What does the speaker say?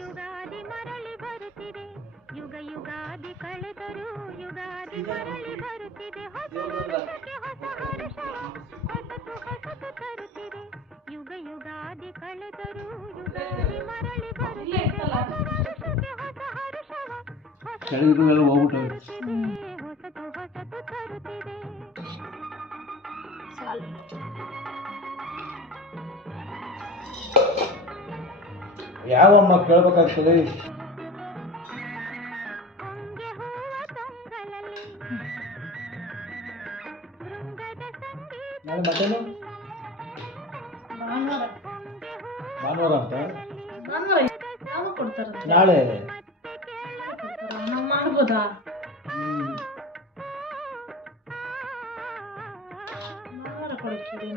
ಯುಗಾದಿ ಮರಳಿ ಬರುತ್ತಿದೆ, ಯುಗ ಯುಗಾದಿ ಕಳೆದರೂ ಯುಗಾದಿ ಮರಳಿ ಬರುತ್ತಿದೆ, ಹೊಸ ವರ್ಷಕ್ಕೆ ಹೊಸ ಹರ್ಷವ ಹೊಸತು ಹೊಸತು ತರುತ್ತಿದೆ, ಯುಗ ಯುಗಾದಿ ಕಳೆದರೂ ಯುಗಾದಿ ಮರಳಿ ಬರುತ್ತಿದೆ, ಹೊಸ ವರ್ಷಕ್ಕೆ ಹೊಸ ಹರ್ಷವ ಹೊಸತು ಹೊಸತು ತರುತ್ತಿದೆ. ಯಾವಮ್ಮ ಕೇಳ್ಬೇಕಾಗ್ತದೆ? ನಾಳೆ ಮತ್ತೇನು ಭಾನುವಾರ ಅಂತ ನಾಳೆ ಮಾಡ್ಬೋದಾ? ಕೊಡ್ತೀವಿ